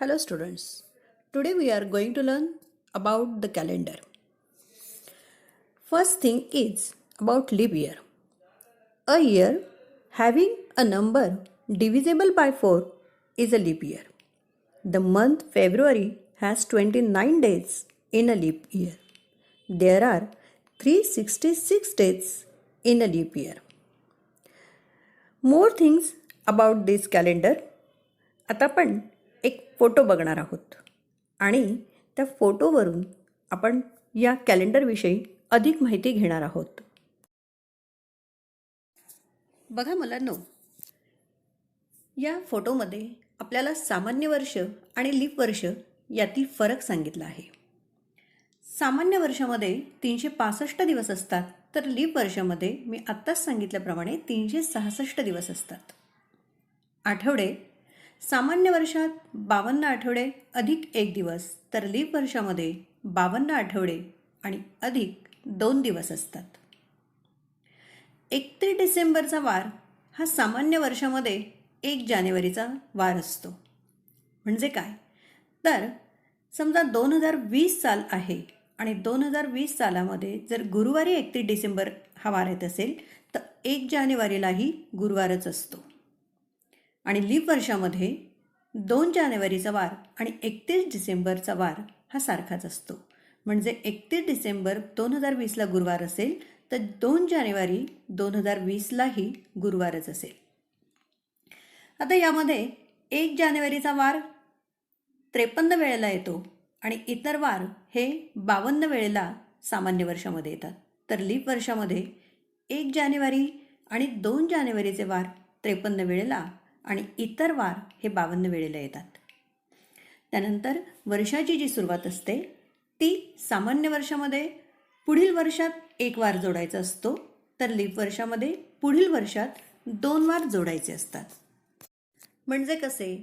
Hello students. Today we are going to learn about the calendar. First thing is about leap year. A year having a number divisible by 4 is a leap year. The month February has 29 days in a leap year. There are 366 days in a leap year. More things about this calendar. आता आपण एक photo बघणार आहोत आणि त्या फोटोवरून आपण या कॅलेंडरविषयी अधिक माहिती घेणार आहोत. बघा मुलांनो, या फोटोमध्ये आपल्याला सामान्य वर्ष आणि लीप वर्ष यातील फरक सांगितला आहे. सामान्य वर्षामध्ये 365 दिवस असतात, तर लीप वर्षामध्ये मी आत्ताच सांगितल्याप्रमाणे 366 दिवस असतात. आठवडे सामान्य वर्षात 52 आठवडे अधिक 1 दिवस, तर लीप वर्षामध्ये 52 आठवडे आणि अधिक 2 दिवस असतात. 31 डिसेंबरचा वार हा सामान्य वर्षामध्ये 1 जानेवारीचा वार असतो. म्हणजे काय, तर समजा 2020 साल आहे आणि 2020 सालामध्ये जर गुरुवारी 31 डिसेंबर हा वार येत असेल तर 1 जानेवारीलाही गुरुवारच असतो. आणि लीप वर्षामध्ये 2 जानेवारीचा वार आणि 31 डिसेंबरचा वार हा सारखाच असतो. म्हणजे 31 डिसेंबर 2020ला गुरुवार असेल तर 2 जानेवारी 2020लाही गुरुवारच असेल. आता यामध्ये 1 जानेवारीचा वार 53 वेळेला येतो आणि इतर वार हे 52 वेळेला सामान्य वर्षामध्ये येतात. तर लीप वर्षामध्ये 1 जानेवारी आणि 2 जानेवारीचे वार 53 वेळेला आणि इतर वार हे 52 वेळेला येतात. त्यानंतर वर्षाची जी सुरुवात असते ती सामान्य वर्षामध्ये पुढील वर्षात 1 वार जोडायचा असतो, तर लीप वर्षामध्ये पुढील वर्षात 2 वार जोडायचे असतात. म्हणजे कसे,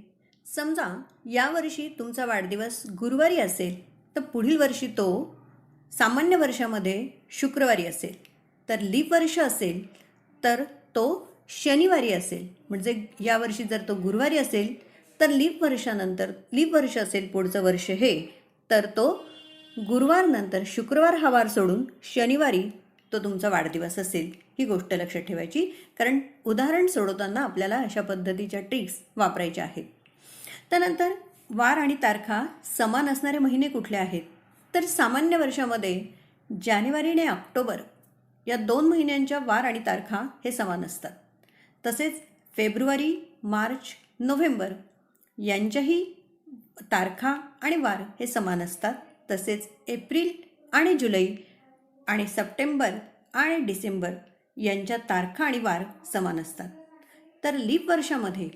समजा यावर्षी तुमचा वाढदिवस गुरुवारी असेल तर पुढील वर्षी तो सामान्य वर्षामध्ये शुक्रवारी असेल, तर लीप वर्ष असेल तर तो शनिवारी असेल. म्हणजे यावर्षी जर तो गुरुवारी असेल तर लीप वर्ष असेल पुढचं वर्ष हे, तर तो गुरुवार नंतर शुक्रवार हा वार सोडून शनिवारी तो तुमचा वाढदिवस असेल. ही गोष्ट लक्षात ठेवायची, कारण उदाहरण सोडवताना आपल्याला अशा पद्धतीच्या ट्रिक्स वापरायच्या आहेत. त्यानंतर वार आणि तारखा समान असणारे महिने कुठले आहेत, तर सामान्य वर्षामध्ये जानेवारी आणि ऑक्टोबर या 2 महिन्यांच्या वार आणि तारखा हे समान असतात. तसेच फेब्रुवारी, मार्च, नोव्हेंबर यांच्याही तारखा आणि वार हे समान असतात. तसेच एप्रिल आणि जुलै आणि सप्टेंबर आणि डिसेंबर यांच्या तारखा आणि वार समान असतात. तर लीप वर्षामध्ये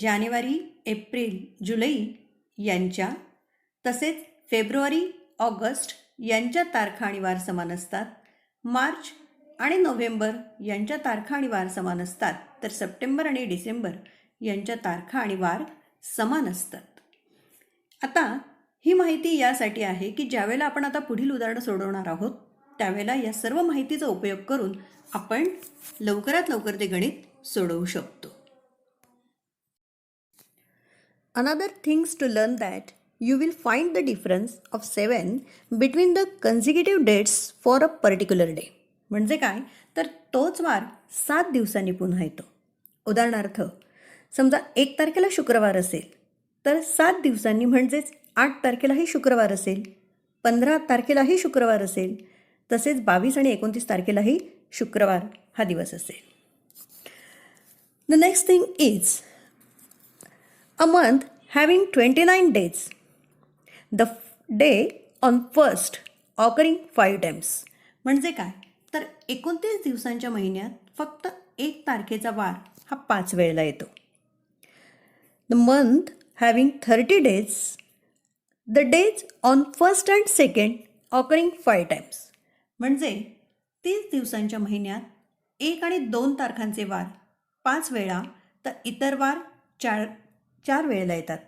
जानेवारी, एप्रिल, जुलै यांच्या तसेच फेब्रुवारी, ऑगस्ट यांच्या तारखा आणि वार समान असतात. मार्च आणि नोव्हेंबर यांच्या तारखा आणि वार समान असतात. तर सप्टेंबर आणि डिसेंबर यांच्या तारखा आणि वार समान असतात. आता ही माहिती यासाठी आहे की ज्यावेळेला आपण आता पुढील उदाहरण सोडवणार आहोत त्यावेळेला या सर्व माहितीचा उपयोग करून आपण लवकरात लवकर ते गणित सोडवू शकतो. Another things to learn that you will find the difference of 7 between the consecutive dates for a particular day. म्हणजे काय, तर तोच वार 7 दिवसांनी पुन्हा येतो. उदाहरणार्थ समजा 1 तारखेला शुक्रवार असेल तर 7 दिवसांनी म्हणजेच 8 तारखेलाही शुक्रवार असेल, 15 तारखेलाही शुक्रवार असेल, तसेच 22 आणि 29 तारखेलाही शुक्रवार हा दिवस असेल. The next thing is a month having 29 days. The day on first occurring 5 times. म्हणजे काय, तर 29 दिवसांच्या महिन्यात फक्त 1 तारखेचा वार हा 5 वेळेला येतो. The month having 30 days. The days on first and second occurring 5 times. म्हणजे 30 दिवसांच्या महिन्यात 1 आणि 2 तारखांचे वार 5 वेळा तर इतर वार 4 वेळेला येतात.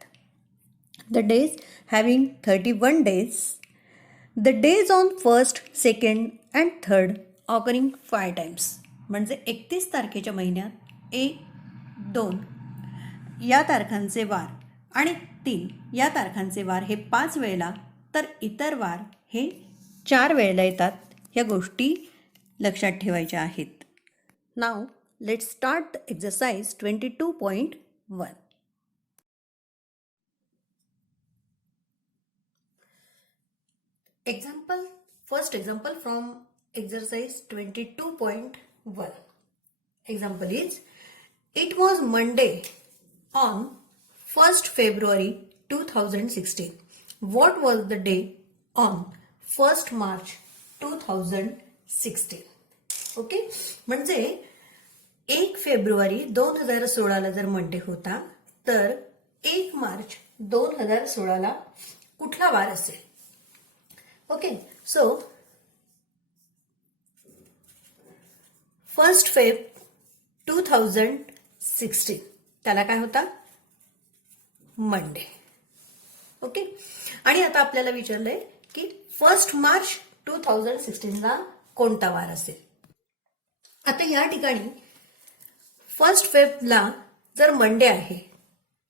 The days having 31 days. The days on first, second and third occurring 5 times. म्हणजे 31 तारखेच्या महिन्यात 1, 2 या तारखांचे वार आणि 3 या तारखांचे वार हे 5 वेळेला तर इतर वार हे 4 वेळेला येतात. ह्या गोष्टी लक्षात ठेवायच्या आहेत. Now let's start exercise 22.1. First example from exercise 22.1. Example is, it was Monday on 1st February 2016. What was the day on 1st March 2016? Okay, म्हणजे 1 फेब्रुवारी 2016 जर मंडे होता तर 1 मार्च 2016 कुठला वार असेल? ओके, सो 1st फेब 2016 त्याला काय होता? मंडे. ओके, आणि आता आपल्याला विचारलंय की 1st मार्च 2016 ला कोणता वार असेल? आता या ठिकाणी 1st फेबला जर मंडे आहे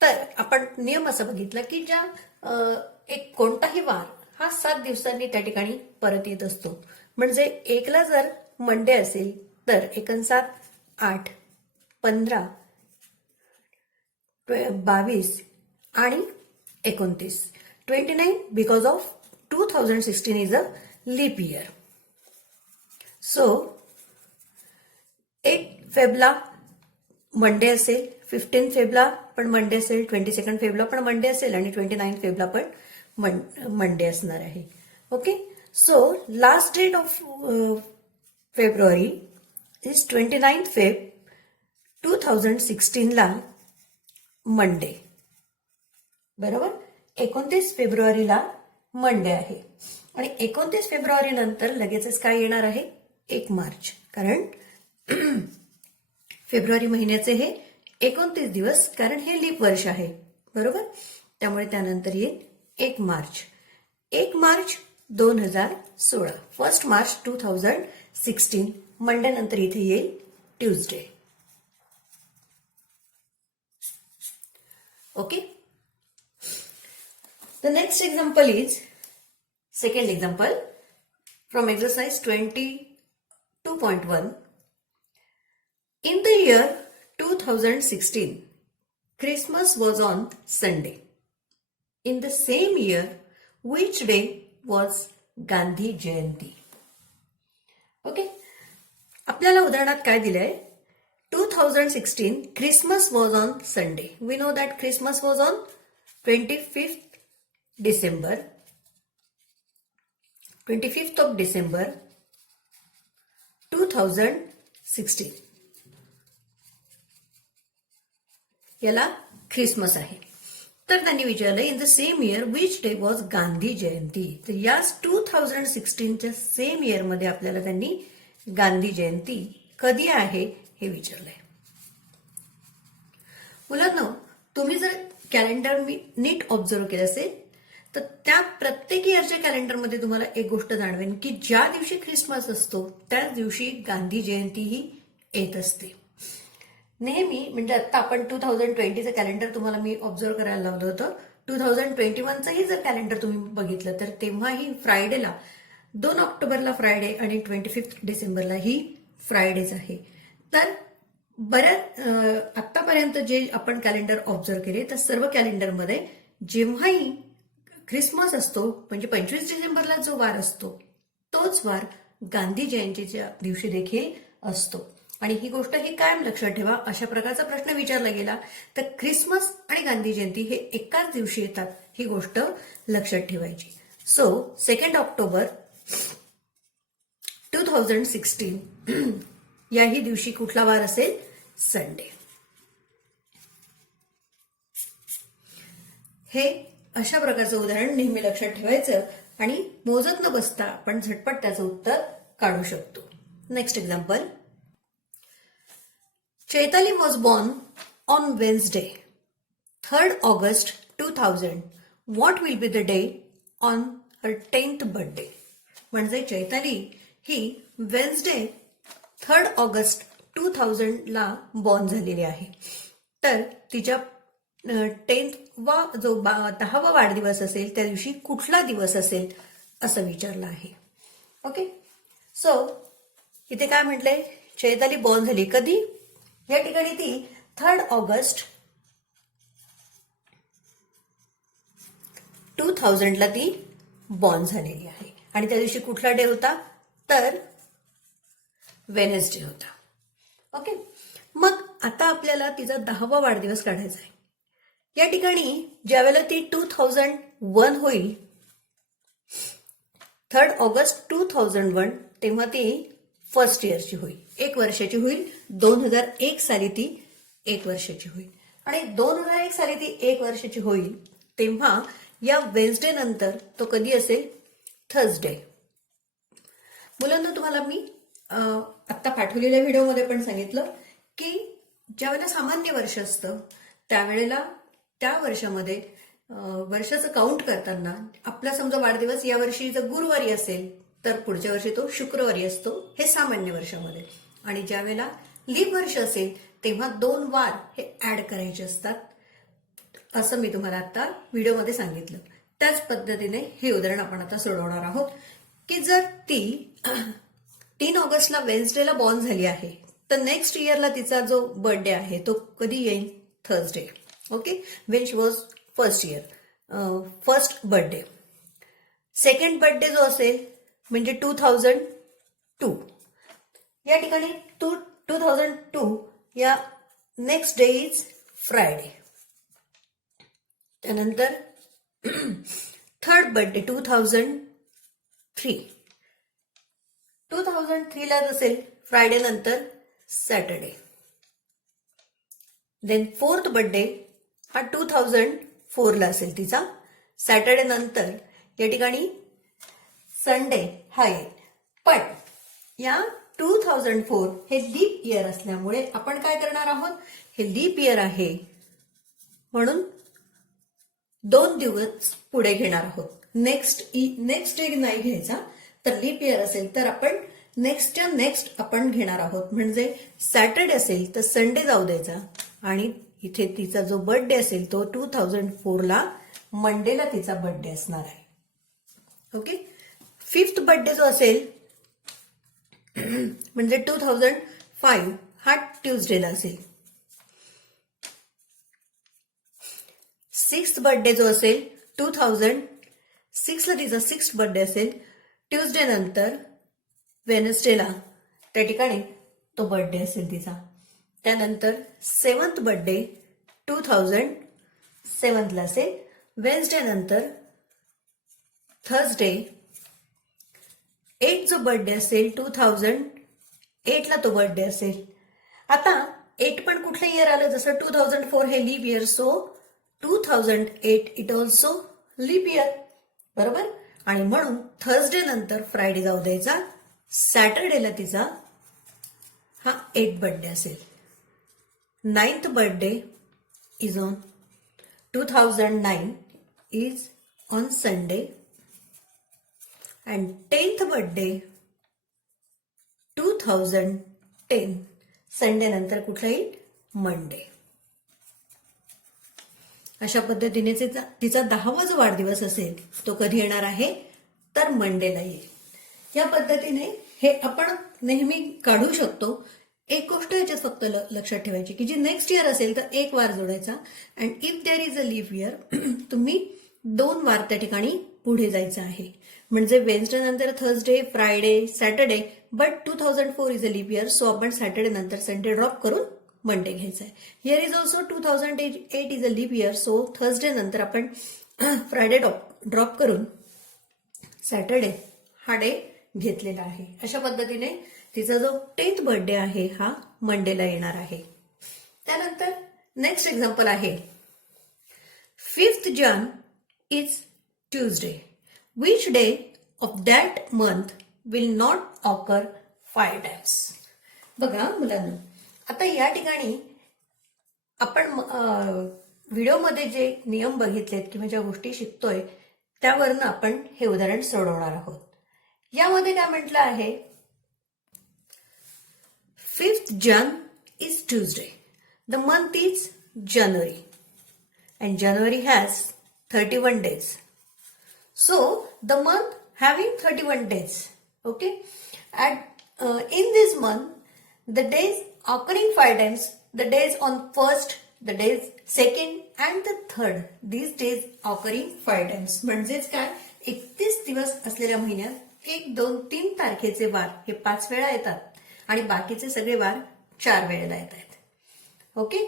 तर आपण नियम असा बघितला की ज्या एक कोणताही वार हा 7 दिवसांनी त्या ठिकाणी परत येत असतो. म्हणजे 1ला जर मंडे असेल तर 1 8, 15, 22 आणि 29. 29 because of 2016 is a leap year. So 1 फेबला मंडे असेल, 15 फेबला पण मंडे असेल, 22 फेबला पण मंडे असेल आणि 29 फेबला पण मंडे असणार आहे. Okay, so last date of February is 29 Feb 2016 ला मंडे. बरोबर, 29 फेब्रुवारीला मंडे आहे आणि 29 फेब्रुवारी नंतर लगेचच काय येणार आहे? 1 मार्च. कारण फेब्रुवारी महिन्याचे हे 29 दिवस, कारण हे लीप वर्ष आहे. बरोबर, त्यामुळे त्यानंतर येईल 1 मार्च. 1 मार्च 2016, 1st मार्च 2016 मंडे नंतर इथे येईल Tuesday. Okay, the next example is second example from exercise 22.1. In the year 2016, Christmas was on Sunday. In the same year, which day was Gandhi Jayanti? Okay, आपल्याला उदाहरणात काय दिलंय? 2016 Christmas was on Sunday. We know that Christmas was on 25th December. 25th of December 2016. याला Christmas आहे. तर त्यांनी विचारलं in the same year which day was Gandhi Jayanti. तर याच 2016च्या सेम इयर मध्ये आपल्याला त्यांनी गांधी जयंती कधी आहे हे विचारलंय. मुलांनो, तुम्ही जर कॅलेंडर नीट ऑब्झर्व केलं असेल तर त्या प्रत्येक इयरच्या कॅलेंडरमध्ये तुम्हाला एक गोष्ट जाणवेल की ज्या दिवशी ख्रिसमस असतो त्याच दिवशी गांधी जयंती ही येत असते. नेहमी म्हणजे आता आपण 2020चं कॅलेंडर तुम्हाला मी ऑब्झर्व करायला लावलं होतं. 2021चंही जर कॅलेंडर तुम्ही बघितलं तर तेव्हाही फ्रायडेला 2 ऑक्टोबरला फ्रायडे आणि 25 डिसेंबरला ही फ्रायडेच आहे. तर बऱ्याच आतापर्यंत जे आपण कॅलेंडर ऑब्झर्व केले तर सर्व कॅलेंडरमध्ये जेव्हाही ख्रिसमस असतो म्हणजे 25 डिसेंबरला जो वार असतो तोच वार गांधी जयंतीच्या दिवशी देखील असतो. आणि ही गोष्ट ही कायम लक्षात ठेवा. अशा प्रकारचा प्रश्न विचारला गेला तर ख्रिसमस आणि गांधी जयंती हे एकाच दिवशी येतात ही गोष्ट लक्षात ठेवायची. सो 2 ऑक्टोबर 2016 याही दिवशी कुठला वार असेल? संडे. हे अशा प्रकारचं उदाहरण नेहमी लक्षात ठेवायचं आणि मोजत न बसता आपण झटपट त्याचं उत्तर काढू शकतो. Next example. Chaitali was born on Wednesday, 3rd August 2000. What will be the day on her 10th birthday? म्हणजे चैताली ही वेन्सडे 3rd ऑगस्ट 2000 ला बॉर्न झालेली आहे. तर तिच्या 10th वा जो 10वा वाढदिवस असेल त्या दिवशी कुठला दिवस असेल असं विचारलं आहे. ओके, सो इथे काय म्हटलंय, चैताली बॉर्न झाली कधी, या ठिकाणी ती 3 ऑगस्ट 2000 ती बॉर्न झालेली आहे. आणि त्या दिवशी कुठला डे होता, तर वेनेसडे होता. ओके, मग आता आपल्याला तिचा 10वा वाढदिवस काढायचा आहे. या ठिकाणी ज्यावेळेला ती 2001 होईल, 3 ऑगस्ट 2001, तेव्हा ती फर्स्ट इयरची होईल, 1 वर्षाची होईल. 2001 साली ती 1 वर्षाची होईल. आणि 2001 साली ती 1 वर्षाची होईल तेव्हा या वेन्सडे नंतर तो कधी असेल, थर्सडे. मुलांना तुम्हाला मी आत्ता पाठवलेल्या व्हिडिओमध्ये पण सांगितलं की ज्यावेळेला सामान्य वर्ष असतं त्यावेळेला त्या वर्षामध्ये वर्षाचं काउंट करताना आपला समजा वाढदिवस या वर्षी जर गुरुवारी असेल तर पुढच्या वर्षी तो शुक्रवारी असतो, हे सामान्य वर्षामध्ये. आणि ज्यावेळेला लीप वर्ष असेल तेव्हा 2 वार हे ऍड करायचे असतात, असं मी तुम्हाला आता व्हिडिओमध्ये सांगितलं. त्याच पद्धतीने हे उदाहरण आपण आता सोडवणार आहोत की जर ती 3 ऑगस्टला वेन्सडेला बॉर्न झाली आहे तर नेक्स्ट इयरला तिचा जो बर्थडे आहे तो कधी येईल, Thursday. Okay, Wien she was first year, first birthday. Second birthday जो असेल म्हणजे 2002, या ठिकाणी 2002 या नेक्स्ट डे इज फ्रायडे. त्यानंतर थर्ड बर्थडे 2003, 2003ला असेल फ्रायडे नंतर सॅटर्डे. देन फोर्थ बर्थडे हा 2004ला असेल तिचा, सॅटर्डे नंतर या ठिकाणी संडे हा येईल. पण या 2004 हे लीप इयर असल्यामुळे आपण काय करणार आहोत, हे लीप इयर आहे म्हणून 2 दिवस पुढे घेणार आहोत. नेक्स्ट डे नाही घ्यायचा, तर लीप इयर असेल तर आपण नेक्स्ट आपण घेणार आहोत. म्हणजे सॅटर्डे असेल तर संडे जाऊ द्यायचा आणि इथे तिचा जो बर्थडे असेल तो 2004ला मंडेला तिचा बर्थडे असणार आहे. ओके, फिफ्थ बर्थडे जो असेल म्हणजे 2005 हा ट्यूजडेला असेल. सिक्स्थ बर्थडे जो असेल 2006ला तिचा 6th बर्थडे असेल, ट्यूजडे नंतर वेनसडेला त्या ठिकाणी तो बर्थडे असेल तिचा. त्यानंतर 7th बर्थडे 2007ला असेल, वेन्सडे नंतर थर्सडे. 8 जो बर्थडे असेल 2008ला तो बर्थडे असेल. आता 8 पण कुठलं इयर आलं, जसं 2004 हे leap year, so 2008 it also leap year, बरोबर. आणि म्हणून थर्सडे नंतर फ्रायडे जाऊ द्यायचा, सॅटर्डेला तिचा हा 8th बर्थडे असेल. 9th birthday is on 2009 is on Sunday. And 10th birthday 2010 Sunday नंतर कुठला येईल, मंडे. अशा पद्धतीने तिचा 10वा जो वाढदिवस असेल तो कधी येणार आहे, तर मंडेला येईल. या पद्धतीने हे आपण नेहमी काढू शकतो. एक गोष्ट याच्यात फक्त लक्षात ठेवायची की जी नेक्स्ट इयर असेल तर 1 वार जोडायचा, and if there is a leap year तुम्ही 2 वार त्या ठिकाणी पुढे जायचं आहे. म्हणजे वेन्सडे नंतर Thursday, Friday, Saturday, but 2004 is a leap year, so आपण सॅटर्डे नंतर संडे ड्रॉप करून मंडे घ्यायचा आहे. Here is also 2008 is a leap year, so Thursday नंतर आपण फ्रायडे ड्रॉप करून सॅटर्डे हा डे घेतलेला आहे. अशा पद्धतीने तिचा जो 10th बर्थडे आहे हा मंडेला येणार आहे. त्यानंतर नेक्स्ट एक्झाम्पल आहे 5th जन is Tuesday. Which day of that month will not occur 5 times. बघा मुलांना, आता या ठिकाणी आपण व्हिडिओमध्ये जे नियम बघितलेत किंवा ज्या गोष्टी शिकतोय त्यावरनं आपण हे उदाहरण सोडवणार आहोत. यामध्ये काय म्हटलं आहे, 5th जन is Tuesday, the month is January. and January has 31 days. So the month having 31 days. Okay, in this month, the days occurring 5 times, the days on first, the days second and the third, these days occurring 5 times. म्हणजेच काय, 31 दिवस असलेल्या महिन्यात 1, 2, 3 तारखेचे वार हे 5 वेळा येतात आणि बाकीचे सगळे वार 4 वेळेला येतात. ओके,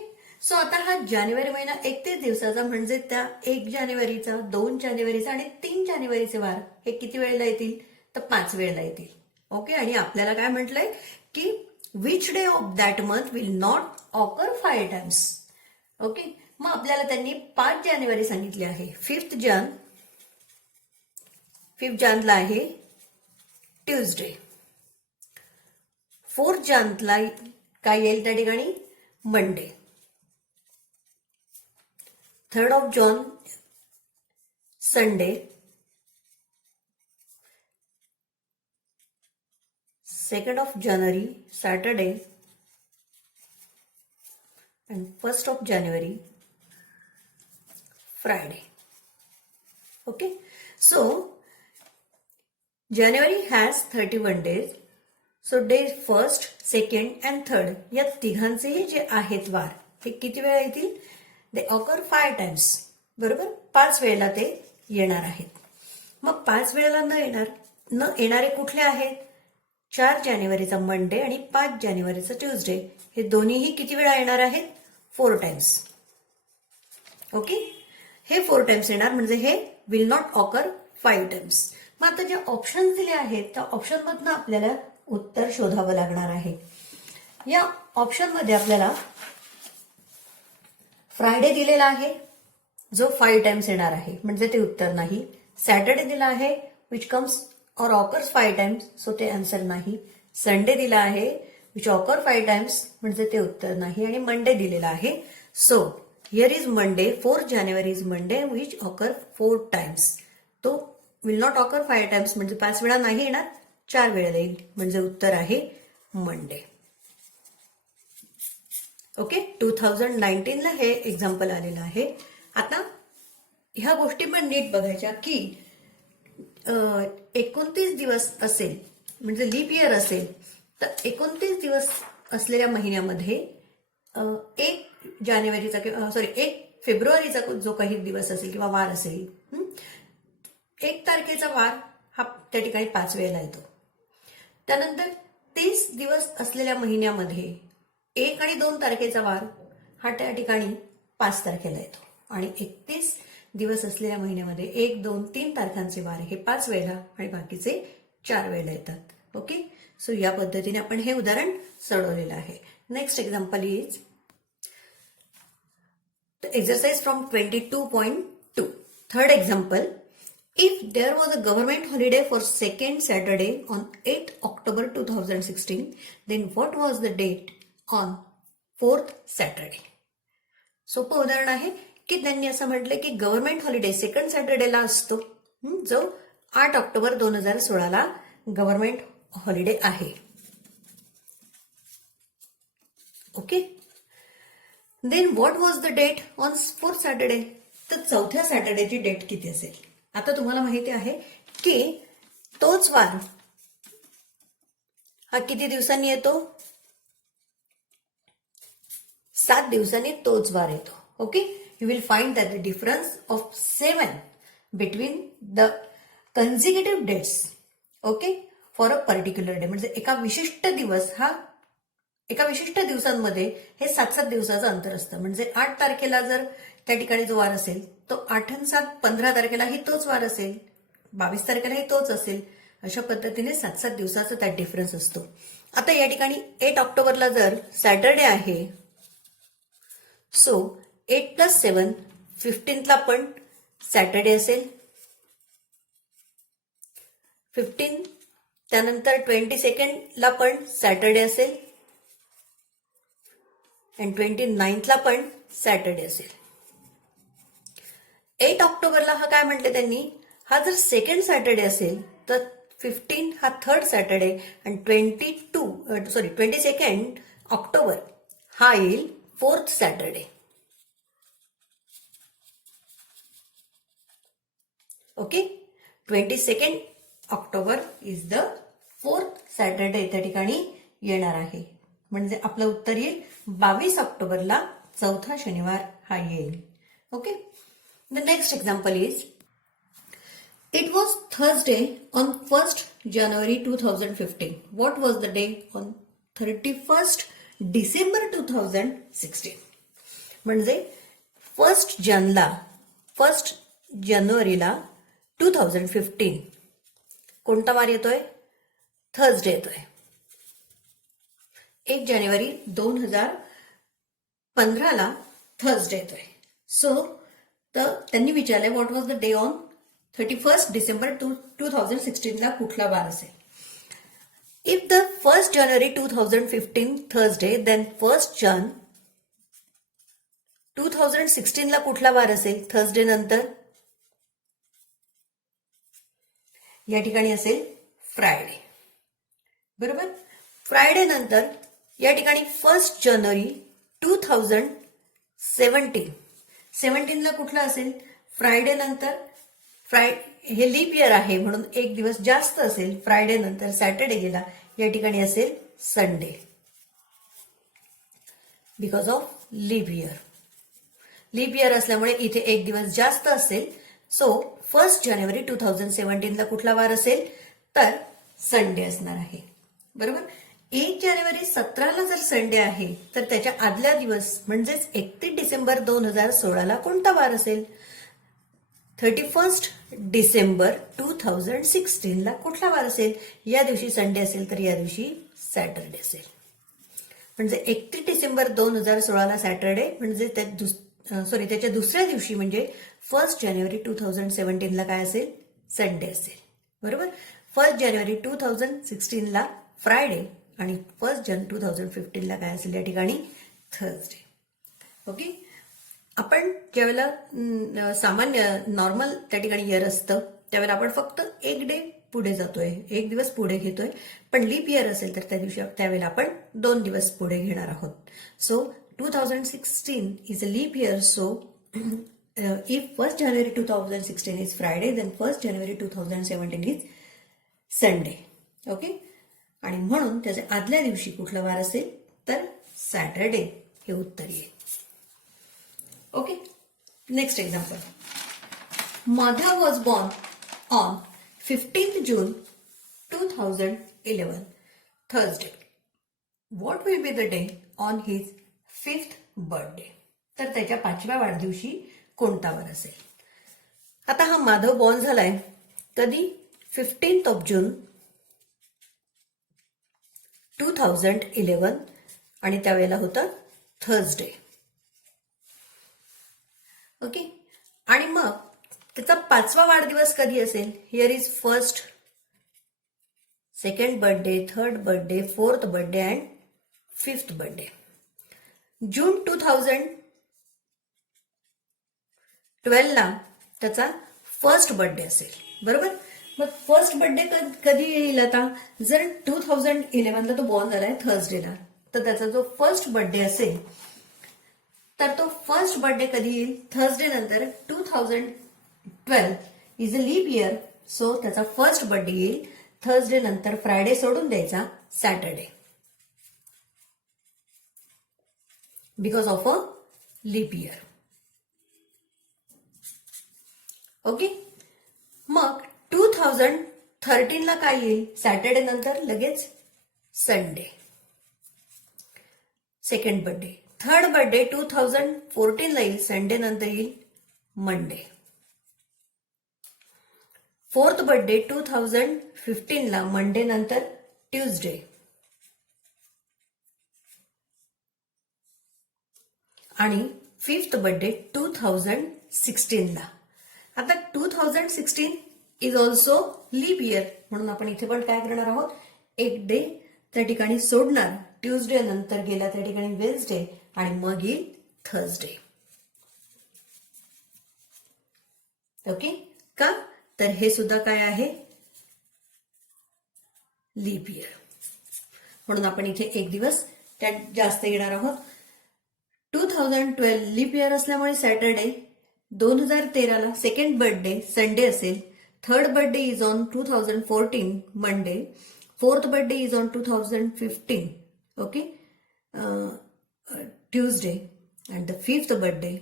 सो आता हा जानेवारी महिना 31 दिवसाचा, म्हणजे त्या 1 जानेवारीचा, 2 जानेवारीचा आणि 3 जानेवारीचे वार हे किती वेळेला येतील, तर 5 वेळेला येतील. ओके, आणि आपल्याला काय म्हटलंय की which day of that month will not occur 5 times. Okay, मग आपल्याला त्यांनी 5 जानेवारी सांगितले आहे. 5th जानला आहे ट्यूजडे. 4th जानला काय येईल त्या ठिकाणी, Monday. 3rd of June Sunday. 2nd of January Saturday and 1st of January Friday. Okay, so January has 31 days. So days 1st, 2nd and 3rd या तिघांचेही जे आहेत वार हे किती वेळा येतील, दे ऑकर 5 टाइम्स. बरोबर, 5 वेळेला ते येणार आहेत. मग 5 वेळेला न येणारे कुठले आहेत, 4 जानेवारीचा मंडे आणि 5 जानेवारीचा ट्यूजडे, हे दोन्हीही किती वेळा येणार आहेत, 4 टाइम्स. ओके, हे 4 टाइम्स येणार, म्हणजे हे विल नॉट ऑकर 5 टाइम्स. मग आता ज्या ऑप्शन दिले आहेत त्या ऑप्शन मधनं आपल्याला उत्तर शोधावं लागणार आहे. या ऑप्शन मध्ये आपल्याला फ्रायडे दिलेला आहे जो 5 टाइम्स येणार आहे, म्हणजे ते उत्तर नाही. सॅटरडे दिला आहे विच कम्स और ऑकर्स 5 टाइम्स, सो ते आन्सर नाही. संडे दिला आहे विच ऑकर 5 टाइम्स, म्हणजे ते उत्तर नाही. आणि मंडे दिलेला आहे, so here is Monday. 4 January is Monday which occur 4 times. तो विल नॉट ऑकर 5 टाइम्स, म्हणजे 5 वेळा नाही येणार, 4 वेळेला येईल, म्हणजे उत्तर आहे मंडे. ओके, 2019 ला हे एक्झाम्पल आलेलं आहे. आता ह्या गोष्टी पण नीट बघायच्या की 29 दिवस असेल, म्हणजे लीप इयर असेल, तर 29 दिवस असलेल्या महिन्यामध्ये 1 फेब्रुवारीचा जो काही दिवस असेल किंवा वार असेल, 1 तारखेचा वार हा त्या ठिकाणी 5 वेळेला येतो. त्यानंतर 30 दिवस असलेल्या महिन्यामध्ये 1 आणि 2 तारखेचा वार हा त्या ठिकाणी 5 तारखेला येतो. आणि 31 दिवस असलेल्या महिन्यामध्ये 1, 2, 3 तारखांचे वार हे 5 वेळेला आणि बाकीचे 4 वेळेला येतात. ओके, सो या पद्धतीने आपण हे उदाहरण सोडवलेलं आहे. Next example is exercise from 22.2. Third example, if there was a government holiday for second Saturday on 8 October 2016, then what was the date on 4th Saturday? सोपं उदाहरण आहे की त्यांनी असं म्हटलं की गव्हर्नमेंट हॉलिडे सेकंड सॅटर्डेला असतो, जो 8 ऑक्टोबर 2016ला गव्हर्नमेंट हॉलिडे आहे. Okay, then what was the date on 4th Saturday. तर चौथ्या सॅटर्डेची डेट किती असेल. आता तुम्हाला माहिती आहे की तोच वार हा किती दिवसांनी येतो, 7 दिवसांनी तोच वार येतो. Okay, you will find that the difference of 7 between the consecutive dates, okay, for a particular day. म्हणजे एका विशिष्ट दिवसांमध्ये हे 7-7 दिवसाचं अंतर असतं. म्हणजे 8 तारखेला जर त्या ठिकाणी जो वार असेल तो 8 आणि 7 15 तारखेलाही तोच वार असेल, 22 तारखेलाही तोच असेल. अशा पद्धतीने 7-7 दिवसाचा त्यात डिफरन्स असतो. आता या ठिकाणी 8 ऑक्टोबरला जर सॅटर्डे आहे, सो 8 + 7 15ला पण सॅटर्डे असेल. 15 त्यानंतर 22ला पण सॅटर्डे असेल आणि 29ला पण सॅटर्डे असेल. 8 ऑक्टोबरला हा काय म्हटले त्यांनी, हा जर सेकंड सॅटर्डे असेल तर 15 हा थर्ड सॅटर्डे आणि 22 ऑक्टोबर हा येईल 4th Saturday. Okay. 22 October is the 4th Saturday त्या ठिकाणी येणार आहे. म्हणजे आपलं उत्तर येईल 22 ऑक्टोबरला चौथा शनिवार हा येईल. Okay. The next example is it was Thursday on 1st January 2015. What was the day on 31st December 2016? म्हणजे 1st जानेवारीला 2015 कोणता वार येतोय? थर्सडे येतोय. 1 जानेवारी 2015ला थर्सडे येतोय. सो तर त्यांनी विचारलंय what was the day on 31st December 2016ला कुठला वार असेल. If the 1st January 2015 Thursday then 1st Jan 2016ला कुठला वार असेल थर्सडे नंतर? या ठिकाणी असेल फ्रायडे. बरोबर. फ्रायडे नंतर या ठिकाणी 1st January 2017ला कुठला असेल? फ्रायडे नंतर हे लीप इयर आहे म्हणून एक दिवस जास्त असेल. फ्रायडे नंतर सॅटर्डे गेला, या ठिकाणी असेल Sunday because of leap year. Leap year असल्यामुळे इथे एक दिवस जास्त असेल. सो 1st January 2017ला कुठला वार असेल तर संडे असणार आहे. बरोबर. 1 जानेवारी 17ला जर संडे आहे तर त्याच्या आदल्या दिवस म्हणजेच 31 डिसेंबर 2016ला कोणता वार असेल? 31st December 2016ला कुठला वार असेल? या दिवशी संडे असेल तर या दिवशी सॅटरडे असेल. म्हणजे 31 डिसेंबर 2016ला सॅटरडे म्हणजे त्याच्या दुसऱ्या दिवशी म्हणजे 1st January 2017ला काय असेल? संडे असेल. बरोबर. 1st January 2016ला फ्रायडे आणि 1st Jan 2015ला काय असेल या ठिकाणी? थर्सडे. ओके. आपण ज्यावेळेला सामान्य नॉर्मल त्या ठिकाणी इयर असतं त्यावेळेला आपण फक्त एक डे पुढे जातोय, एक दिवस पुढे घेतोय. पण लीप इयर असेल तर त्यावेळेला आपण 2 दिवस पुढे घेणार आहोत. So 2016 is a leap year. So if 1st January 2016 is Friday, then 1st January 2017 is Sunday. Okay. आणि म्हणून त्याच्या आदल्या दिवशी कुठला वार असेल तर सॅटरडे हे उत्तर येईल. Okay. Next example. Mother was born on 15th June 2011 Thursday. What will be the day on his 5th birthday? तर त्याच्या 5व्या वाढदिवशी कोणता वार असेल? आता हा माधव बॉर्न झालाय कधी? 15th June 2011 आणि त्यावेळेला होतं थर्सडे. ओके. आणि मग त्याचा 5वा वाढदिवस कधी असेल? Here is 1st, 2nd birthday, 3rd birthday, 4th birthday and 5th birthday. जून 2012ला त्याचा 1st बर्थडे असेल. बरोबर. मग 1st बर्थडे कधी येईल? आता जर 2011ला तो बॉर्न झालाय थर्सडेला तर त्याचा जो 1st बर्थडे असेल तर तो 1st बर्थडे कधी येईल? थर्सडे नंतर. 2012 is a leap year. So त्याचा 1st बर्थडे येईल थर्सडे नंतर. फ्रायडे सोडून द्यायचा Saturday because of a leap year. Okay. मग 2013ला काय येईल? सॅटरडे नंतर लगेच Sunday. 2nd birthday. 3rd birthday 2014ला येईल, संडे नंतर येईल मंडे. 4th बर्थडे 2015ला मंडे नंतर ट्यूजडे. आणि 5th बर्थडे 2016ला. आता 2016 इज ऑल्सो लीप इयर म्हणून आपण इथे पण काय करणार आहोत? एक डे त्या ठिकाणी सोडणार. ट्यूजडे नंतर गेला त्या ठिकाणी वेन्सडे आणि मग येईल थर्सडे. ओके. का? तर हे सुद्धा काय आहे? Leap year. म्हणून आपण इथे एक दिवस जास्त घेणार आहोत. 2012 लीप इयर असल्यामुळे सॅटरडे 2013ला सेकंड बर्थडे संडे असेल, third birthday is on 2014 Monday, fourth birthday is on 2015 okay Tuesday, and the fifth birthday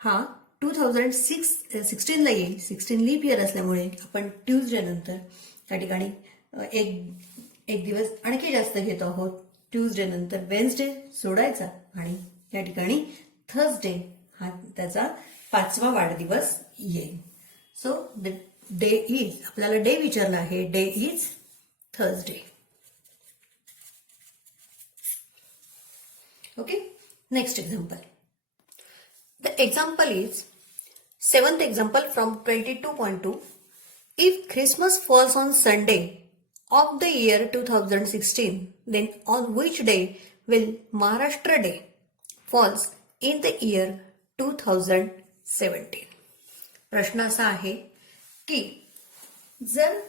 हा 2016ला येईल. 16 लीप इयर असल्यामुळे आपण ट्यूजडे नंतर त्या ठिकाणी एक दिवस आणखी जास्त घेतो आहोत. ट्यूजडे नंतर वेन्सडे सोडायचा आणि या ठिकाणी थर्सडे हा त्याचा 5वा वाढदिवस येईल. सो द डे इज, आपल्याला डे विचारला आहे, day is Thursday. Okay, next example. The example is 7th example from 22.2. If Christmas falls on Sunday of the year 2016, then on which day will Maharashtra Day falls in the year 2017? प्रश्न असा आहे की जर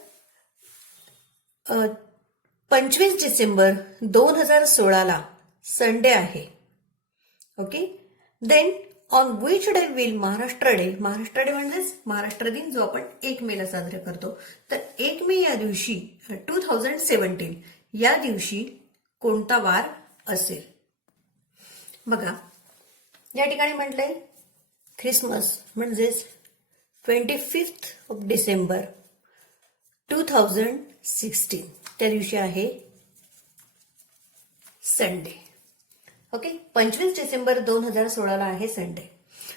25 December 2016ला Sunday आहे, okay, then on which day will Maharashtra day, Maharashtra day म्हणजेच महाराष्ट्र दिन जो आपण 1 मेला साजरा करतो, तर 1 मे या दिवशी 2017 या दिवशी कोणता वार असेल? बघा, या ठिकाणी म्हटलंय ख्रिसमस म्हणजेच 25th ऑफ डिसेंबर 2016 त्या दिवशी आहे संडे. ओके, 25 डिसेंबर 2016ला आहे संडे.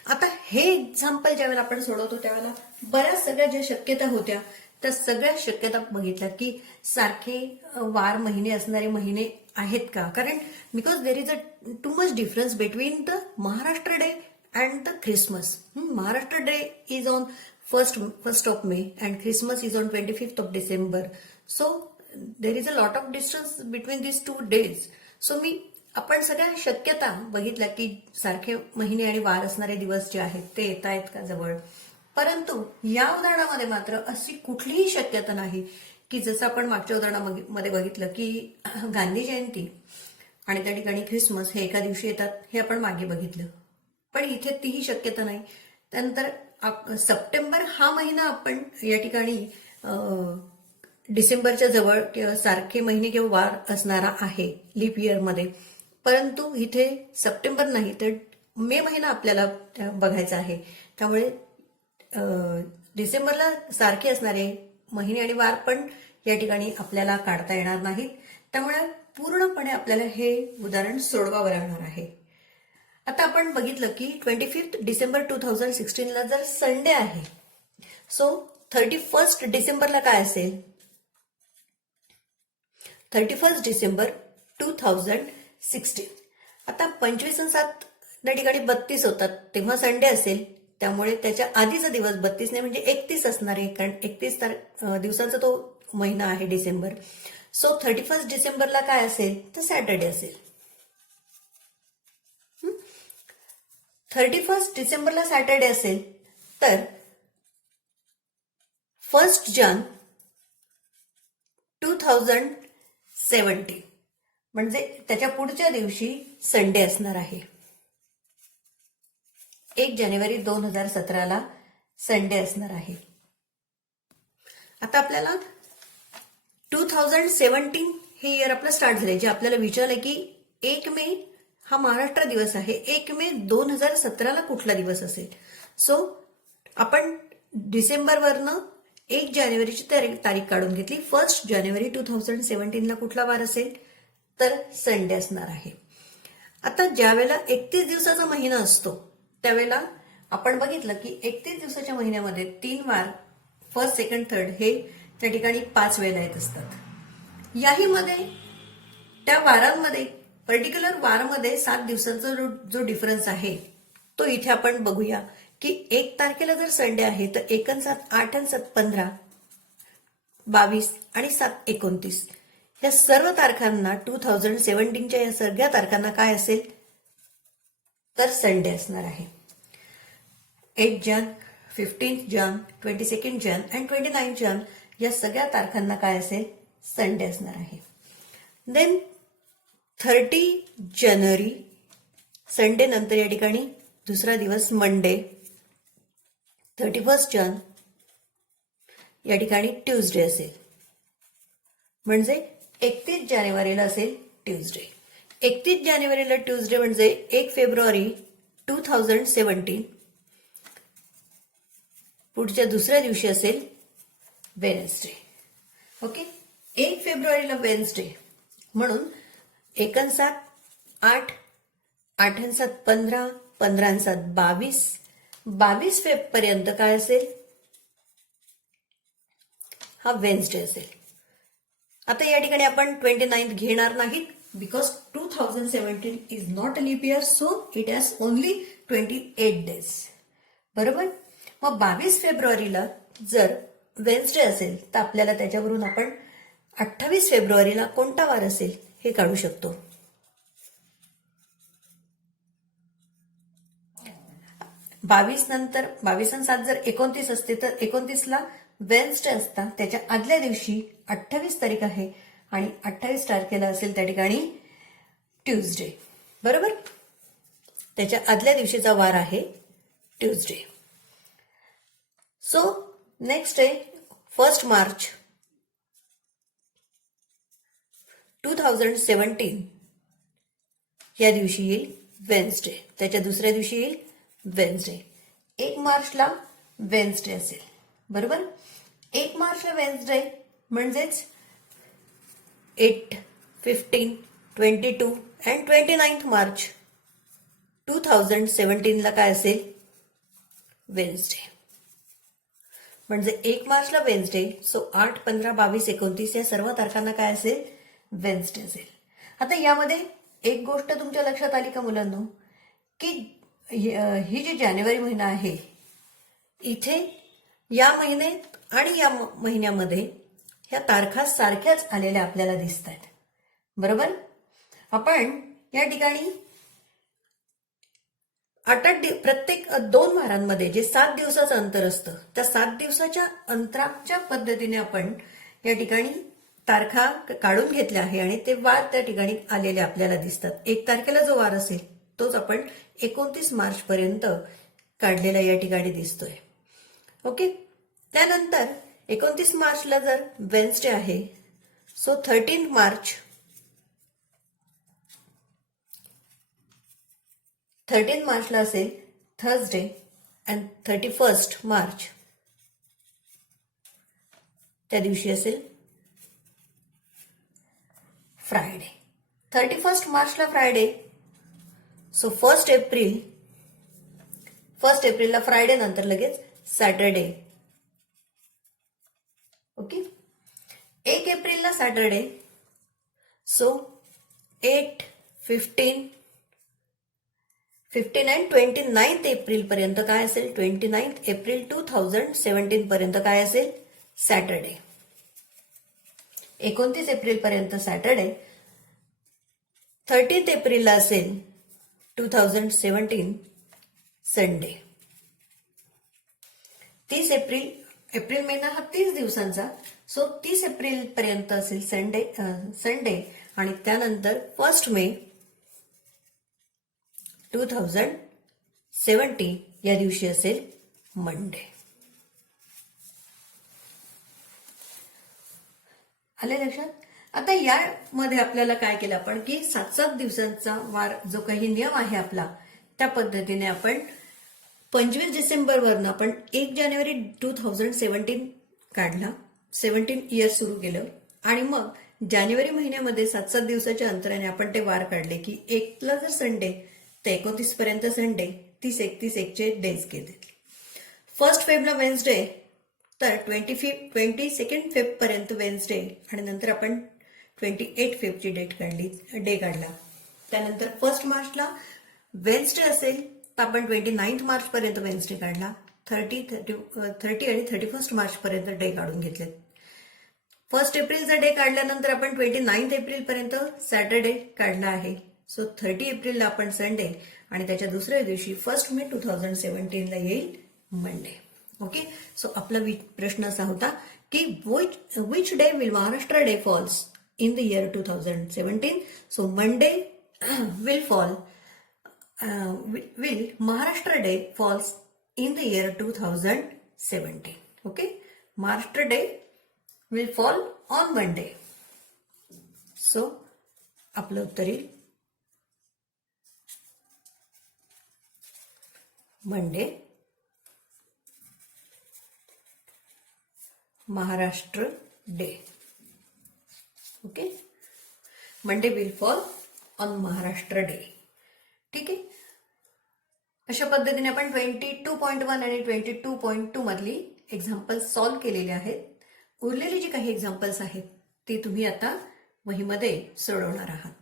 आता हे एक्झाम्पल ज्यावेळेला आपण सोडवतो त्यावेळेला बऱ्याच सगळ्या ज्या शक्यता होत्या त्या सगळ्या शक्यता बघितल्या की सारखे वार महिने असणारे महिने आहेत का, कारण because there is a too much difference between the Maharashtra day and the Christmas. Maharashtra day is on first of May and Christmas is on 25th of December. So there is a lot of distance between this 2 days. So आपण सगळ्या शक्यता बघितल्या की सारखे महिने आणि वार असणारे दिवस जे आहेत ते येत आहेत का जवळ, परंतु या उदाहरणामध्ये मात्र अशी कुठलीही शक्यता नाही की जसं आपण मागच्या उदाहरणामध्ये बघितलं की गांधी जयंती आणि त्या ठिकाणी ख्रिसमस हे एका दिवशी येतात, हे आपण मागे बघितलं, पण इथे तीही शक्यता नाही. त्यानंतर सप्टेंबर हा महिना आपण या ठिकाणी डिसेंबरच्या जवळ किंवा सारखे महिने किंवा वार असणारा आहे लीप इयरमध्ये, परंतु इथे सप्टेंबर नाही तर मे महिना आपल्याला बघायचा आहे. त्यामुळे डिसेंबरला सारखे असणारे महिने आणि वार पण या ठिकाणी आपल्याला काढता येणार नाहीत. त्यामुळे पूर्णपणे आपल्याला हे उदाहरण सोडवावं लागणार आहे. आता आपण बघितलं की 25th डिसेंबर 2016ला जर संडे आहे, सो 31st डिसेंबरला काय असेल? 31st डिसेंबर 2016. आता 25 आणि 7 त्या ठिकाणी 32 होतात, तेव्हा संडे असेल, त्यामुळे त्याच्या आधीचा दिवस 32 नाही म्हणजे 31 असणार आहे, कारण 31 दिवसाचा तो महिना आहे डिसेंबर. सो 31st डिसेंबरला काय असेल तर सॅटर्डे असेल. 31st डिसेंबरला सॅटर्डे असेल तर 1st जान 2017 म्हणजे त्याच्या पुढच्या दिवशी संडे असणार आहे. 1 जानेवारी 2017ला संडे असणार आहे. आता आपल्याला 2017 हे इयर आपलं स्टार्ट झालंय, जे आपल्याला विचारलंय की 1 मे हा महाराष्ट्र दिवस आहे, 1 मे 2017ला कुठला दिवस असेल. सो आपण डिसेंबरवरनं 1 जानेवारीची तारीख काढून घेतली. 1st जानेवारी 2017ला कुठला वार असेल तर संडे असणार आहे. आता ज्या वेळेला 31 दिवसाचा महिना असतो त्यावेळेला आपण बघितलं की 31 दिवसाच्या महिन्यामध्ये 3 वार, फर्स्ट, सेकंड, थर्ड हे त्या ठिकाणी 5 वेळेला येत असतात. याही मध्ये त्या वारांमध्ये पर्टिक्युलर वारमध्ये 7 दिवसांचा जो डिफरन्स आहे तो इथे आपण बघूया की 1 तारखेला जर संडे आहे तर 1 आणि 7 8 आणि 7 15, 22 आणि 7 29 या सर्व तारखांना 2017च्या या सगळ्या तारखांना काय असेल तर संडे असणार आहे. 8 जान, 15 जान, 22 जान आणि 29 जान या सगळ्या तारखांना काय असेल संडे असणार आहे. देन 30 जानेवारी संडे नंतर या ठिकाणी दुसरा दिवस मंडे 31 जन या ठिकाणी ट्यूजडे असेल, म्हणजे 31 जानेवारीला असेल ट्यूजडे. 31 जानेवारीला ट्यूजडे म्हणजे 1 फेब्रुवारी 2017 पुढच्या दुसऱ्या दिवशी असेल वेनसडे. ओके, 1 फेब्रुवारीला वेनसडे म्हणून 1 7 8, 8 7 15, 15 7 22, 22 फेब पर्यंत काय असेल, हा वेन्सडे असेल. आता या ठिकाणी आपण 29 घेणार नाहीत, because 2017 is not a leap year, so it has only 28 days. बरोबर. मग 22 फेब्रुवारीला जर वेन्सडे असेल तर आपल्याला त्याच्यावरून आपण 28 फेब्रुवारीला कोणता वार असेल हे काढू शकतो. नंतर 22 आणि 7 जर 29 असते तर 29ला वेन्सडे असता, त्याच्या आदल्या दिवशी 28 तारीख आहे आणि 28 तारखेला असेल त्या ठिकाणी ट्यूजडे. बरोबर. त्याच्या आदल्या दिवशीचा वार आहे ट्यूजडे. सो नेक्स्ट आहे 1 मार्च 2017. या दिवशी येईल वेन्सडे, त्याच्या दुसऱ्या दिवशी येईल वेन्सडे. 1 मार्चला वेन्सडे असेल. बरोबर. 1 मार्चला वेन्सडे म्हणजेच 8, 15, 22 अँड 29 मार्च 2017ला काय असेल, वेन्सडे. म्हणजे 1 मार्चला वेन्सडे, सो 8, 15, 22, 29 या सर्व तारखांना काय असेल, वेन्सडे असेल. आता यामध्ये एक गोष्ट तुमच्या लक्षात आली का मुलांनो, की ही जी जानेवारी महिना आहे, इथे या महिन्यात आणि या महिन्यामध्ये ह्या तारखा सारख्याच आलेल्या आपल्याला दिसत आहेत. बरोबर. आपण या ठिकाणी प्रत्येक 2 वारांमध्ये जे 7 दिवसाचं अंतर असतं, त्या 7 दिवसाच्या अंतराच्या पद्धतीने आपण या ठिकाणी तारखा काढून घेतल्या आहे आणि ते वार त्या ठिकाणी आलेले आपल्याला दिसतात. 1 तारखेला जो वार असेल तोच आपण 29 मार्च पर्यंत काढलेला या ठिकाणी दिसतोय. ओके. त्यानंतर 29 मार्चला जर वेन्सडे आहे, सो 13 मार्च 13 मार्चला असेल थर्सडे अँड 31 मार्च त्या दिवशी असेल फ्रायडे. 31 मार्चला फ्रायडे, सो 1 एप्रिलला फ्रायडे नंतर लगेच सॅटरडे. ओके. 1 एप्रिलला सॅटरडे, सो 8, 15 अँड 29 एप्रिल पर्यंत काय असेल, 29 एप्रिल 2017 पर्यंत काय असेल, सॅटरडे. 29 एप्रिल पर्यंत सॅटरडे. 30 एप्रिलला असेल 2017 संडे. 30 एप्रिल महिना हा 30 दिवसांचा, सो 30 एप्रिल पर्यंत असेल संडे आणि त्यानंतर 1 मे 2017 या दिवशी असेल मंडे. आले लक्षात. आता यामध्ये आपल्याला काय केलं आपण, की 7-7 दिवसांचा वार जो काही नियम आहे आपला, त्या पद्धतीने आपण 25 डिसेंबरवरनं आपण 1 जानेवारी 2017 काढला, 17 इयर सुरू केलं आणि मग जानेवारी महिन्यामध्ये 7-7 दिवसाच्या अंतराने आपण ते वार काढले, की 1ला जर संडे तर 29 पर्यंत संडे, 30, 31 1चे डेज केले. 1 फेबला वेन्सडे, तर 22 फेब पर्यंत वेन्सडे आणि नंतर आपण 28 फेबची डे काढला. त्यानंतर 1 मार्चला वेन्सडे असेल तर आपण 29 मार्च पर्यंत वेन्सडे काढला. 30 आणि 31 मार्च पर्यंत डे काढून घेतले. 1 एप्रिलचा डे काढल्यानंतर आपण 29 एप्रिल पर्यंत सॅटरडे काढला आहे. सो 30 एप्रिलला आपण संडे आणि त्याच्या दुसऱ्या दिवशी 1 मे 2017 ला येईल मंडे. ओके. सो आपला प्रश्न असा होता की which day will Maharashtra day falls in the year 2017. So Monday will Maharashtra Day falls in the year 2017. Okay, Maharashtra Day will fall on Monday. So, आपलं उत्तर येईल Monday, Maharashtra Day. Okay, Monday will fall on Maharashtra Day. ठीक आहे. अशा पद्धतीने आपण 22.1 आणि 22.2 मधली एक्झाम्पल सॉल्व्ह केलेले आहेत. उरलेली जी काही एक्झाम्पल्स आहेत ती तुम्ही आता वहीमध्ये सोडवणार आहात.